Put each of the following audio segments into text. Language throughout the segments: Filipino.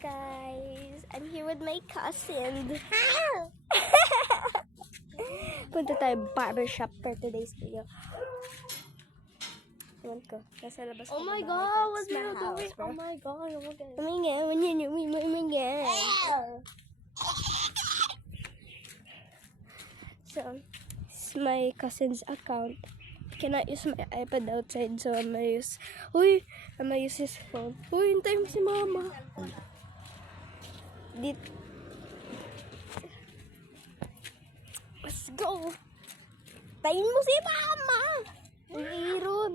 guys, I'm here with my cousin. Punta tayo barbershop for today's video. Ewan ko, nasa labas ko. Oh my god, what are you doing? Oh my god, oh my god. Oh my god. So, it's my cousin's account. I cannot use my iPad outside, so I'm gonna use his phone. Uy, hintay mo si mama. Let's go. Tayin mo si mama. Aaron.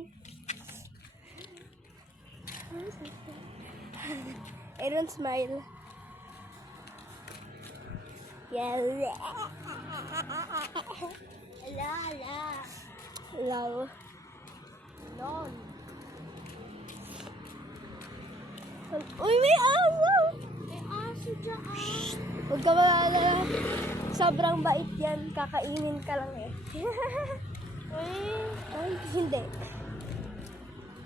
Aaron, smile. Yeah. Love. Lol. Uy, may aso! May aso dyan. Huwag ka malala. Sobrang bait yan. Kakainin ka lang eh. Ay, hindi.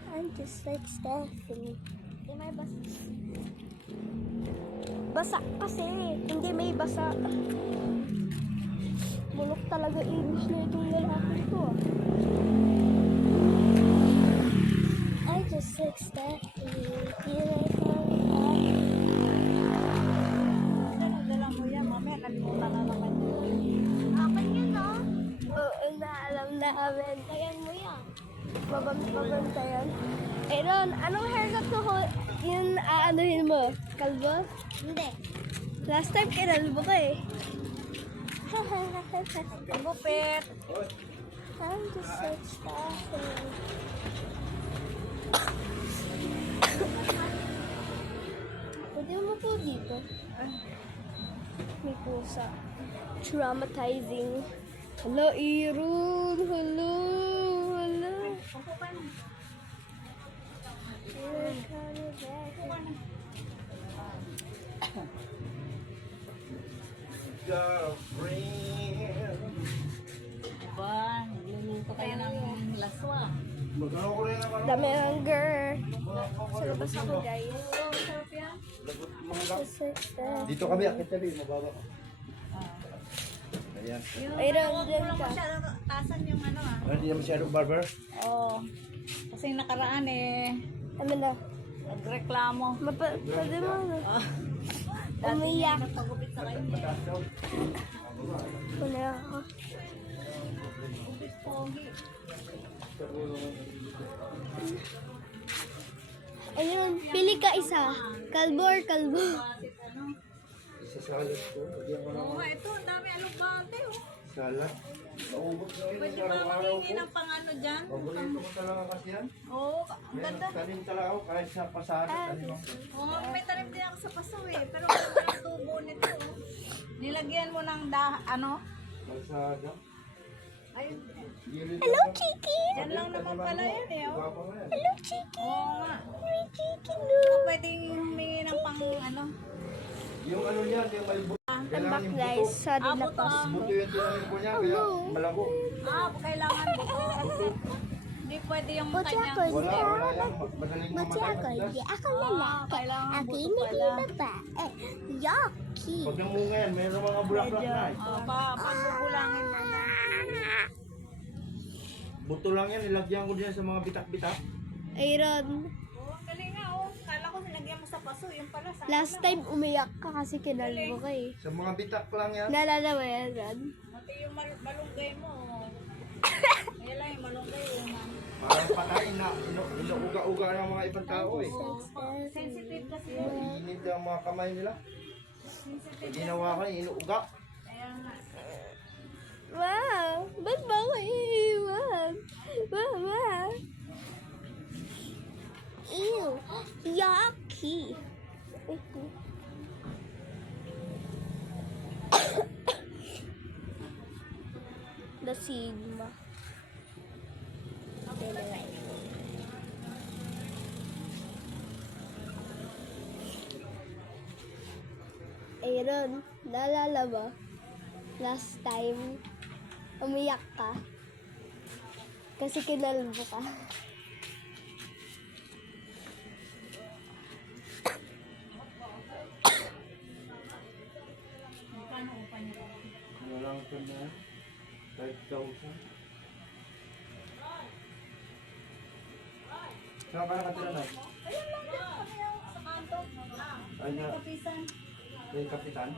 I'm just like Stephanie. May basa. Basa kasi. Hindi may basa. Bulok talaga English na itong lalaki ko ah. I just like Stephanie. Dala mo yan, mamaya nalimutan na naman yun. Akin yun, no? Oo, naalam namin. Tayan mo yan. Babantayan. Aaron, anong haircut ko? Yun, aanuhin mo? Kalbo? Hindi. Last time, kinalbo ka eh. Gupit. I'm just like Stephanie. Pwede mo po dito. May pusa. Traumatizing. Hala, Aaron. Hala. Ba, luluto kayo ng laswa. Dami ng girl. Sa labas ako, guys. Sarap yan. Dito kami, akit kami, mababa. Ayan. Aaron, dyan Kulang ka. masyado tasan yung ano ah. Hindi na masyadong barber. Oo. Kasi nakaraan eh, Ano na? nagreklamo. Pwede mo ano? Dati Umiyak. niya nagpagupit sa kanya. Kuna ako. Pogi. Ayun, pili ka isa. Kalbo or kalbo? Bakit ano? Sa salad ko. Lagyan ko Oo ng nga, ito, ang dami alugbate oh. salad. Naubos na yun Pwede ang ba araw-araw mamingin ko. ng pang-ano dyan? Paborito ko talaga kasi yan. Oo, ang Yan, ganda. tanim talaga ako kahit sa pasada. Tanim ako. Oo, may tanim din ako sa pasaw eh. Pero ganda ang tubo nito oh. Nilagyan mo ng ano? Pasada. Ayun. Hello, Chiki! Yan lang naman pala yan eh oh. Guwapo nga yan. Hello, Chiki! Oo nga. Hi, Chiki, So, no! pwedeng humingi ng pang ano? Yung ano niya, yung may buto. I'm Kailangan back, yung guys. buto. Sorry na Abot po. ang... Buto yung tinanim ko niya, kaya malabo. Kailangan dito. Hindi pwede yung Buti kanyang... ako, Wala yan. Madaling Buti ako, mamatay. hindi ako lalaki. kailangan Ako buto hindi pala. babae. Yucky! Pag namunga yan, mayroong mga bulaklak na eh. Pabubulangin mo na. Buto lang yan, nilagyan ko din sa mga bitak-bitak. Aaron, Oo, ang galing nga oh. Kala ko sinagyan mo sa paso. Yung pala sa... last time umiyak ka kasi kinalbo ka eh. Sa mga bitak lang yan. Naalala mo yan, Ron? Pati yung malunggay mo. oh. Kaya lang yung malunggay yung Parang patay na inuuga-uga ng mga ibang tao eh. sensitive kasi yun. Iinit ang mga kamay nila. Pag ginawa ka, inuuga. Kaya nga. Wow! Ba't ba ako iiwan? Mama! Ew! Yucky! The Sigma. Aaron, naalala mo? Last time, umiyak ka. Kasi kinalbo ka. na. 5,000. Saan ka nakatira na? Ayun lang yan. Kami yung sa kanto. Ay, na, Kapisan. kay Kapitan?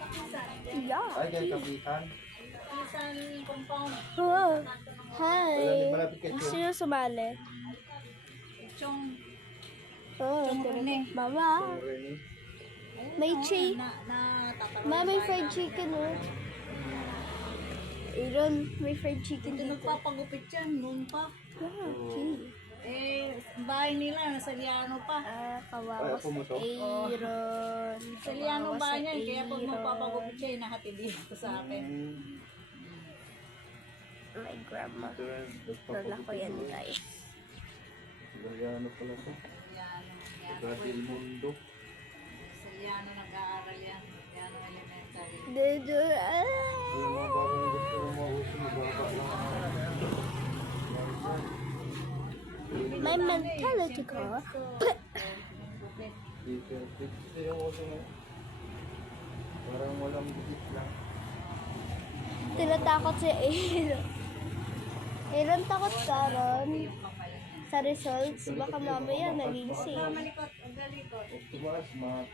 Kapisan. Yeah. Ay, kay Kapitan. Kapisan compound. Oh. Wala, Hi. malapit kay Chong. Sino sumali? Chong. Oh, Chong Rene. Mama. Chong Rene. May chi. Natatarong Ma, may tayo fried namin. chicken, oh. Aaron, may fried chicken Hindi dito. nagpapagupit yan. Noon pa. Yeah, chi. Eh, bahay nila. Nasa Liano pa. Ah, Ay, kawawa ako mo sa to? Aaron. Sa Liano Kawawa bahay sa niya. Kaya pag Aaron. magpapagupit siya, inahatid dito sa akin. My grandma. Ito yan. Lola ko yan, guys. Galiano pala to. Liano. Taga Del Mundo. Sa Liano nag-aaral yan. Liano Elementary. Dedo, Yung mga bagong gusto ng mga uso, mababa lang. my mentality ko. Dito, dito yung uso ngayon. Parang walang bukit lang. Tinatakot si Aaron. Aaron, takot ka, Ron. Sa results, baka mamaya nagising. Malikot. Ang galikot. Huwag tumaas,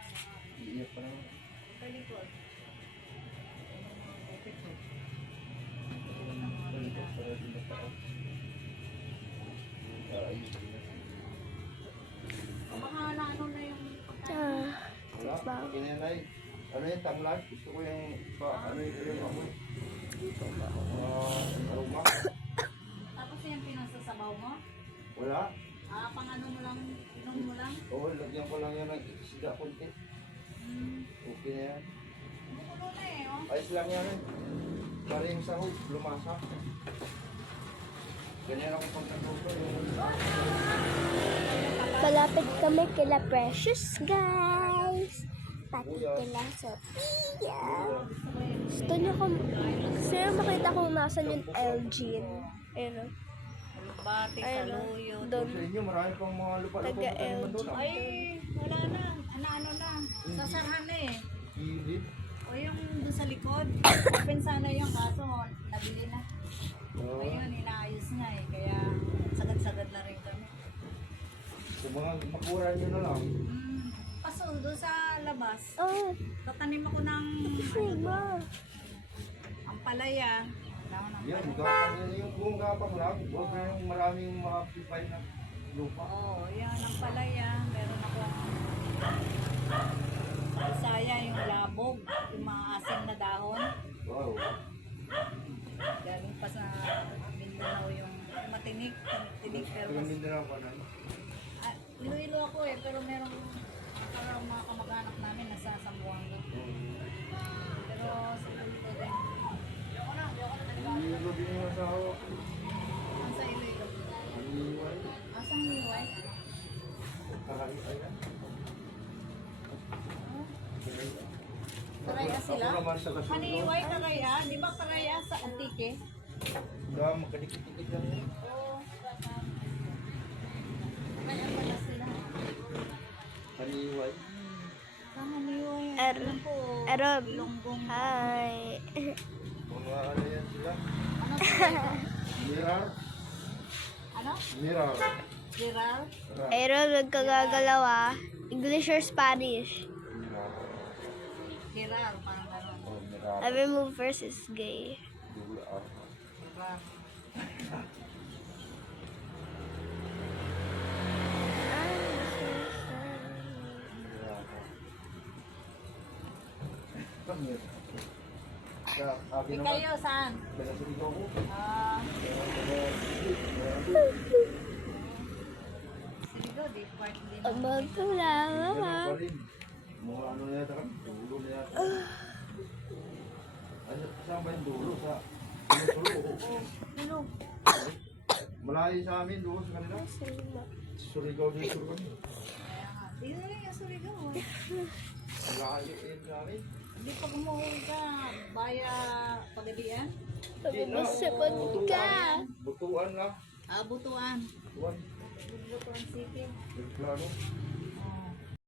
iiyak pa naman. Galikot. Balikat para di mataas. Ayusin na. Baka na ano na yung Ah, Wala, kinanay. Ano yung tamlan? Gusto ko yung, ano yung amoy? Aroma? tapos yung pinasasabaw mo. Wala. Pang ano mo lang, inom mo lang. Oo, lagyan ko lang yan ng isda konti. Okay na yan. Ano na eh, oh. Ayos lang yan eh. Para yung sahog, lumasa. Ganyan ako pag nagluto. malapit kami kila Precious, guys. Pati kila Sophia. Gusto niyo kung... Sino makita kung nasan yung Elgin? Aaron. Bati, Ayun, saluyot. doon. Sa inyo, marami pang mga lupa-lupa Taga na taniman doon. Ay, wala na. Ano na. Sasarhan na eh. Hilip. O yung doon sa likod. Open sana yung kaso, nabili na. Oo. Ngayon, inaayos niya eh. Kaya sagad-sagad na rin kami. Sa mga makura nyo na lang. Paso, doon sa labas. Oh, Tatanim ako ng Sigma. ampalaya. Dahon ng Yan, ampalaya. gapang yan yung buong gapang lang. Huwag na yung maraming mga pipay na lupa. Oo, yan ang palaya. Meron akong Bisaya, yung labog, yung mga asim na dahon. Wow. Galing pa sa Mindanao yung matinik, tinik pero Taga mas... Mindanao pa na. Iloilo ako eh, pero merong mga kamag-anak namin nasa Zamboanga. Pero sa Iloilo din. Hindi ko din yung asawa. Ang sa Iloilo. Ang iiwan. Asang niway? Kakalitay na. Karaya sila? Ako naman sa Kasunod. Haniway karaya? Di ba karaya sa Antique? Diba, magkadikit-dikit lang yun. Oo. Karaya pala sila. Haniway. Haniway. Er- Alam ko, Aaron. Ilonggong. Hi. Mga ano yan sila. Ano sila? Mirar. Ano? Mirar. Viral? Aaron, huwag ka gagalaw ah. English or Spanish? Mirar. Viral, parang gano'n. Oh, mirar. Every move first is gay. Double R. Viral. Mirar. Pamir. Sa abi Eh naman. kayo, saan? Dala sa dito ako. Siligo, di part din. Abang ko lang Ganun ah. pa rin. Mga ano na yata kan? Dulo na yata. Ano, saan ba yung dulo? Sa dulo. Sino? Malayo sa amin doon sa kanila. Surigao dito kami. Kaya nga. Di na rin yung Siligo. Malayo eh sa amin. Hindi pag umuwi ka, baya pagadian? Pag-usapan ka. Butuan lang. Butuan. Butuan. Butuan City. Klaro.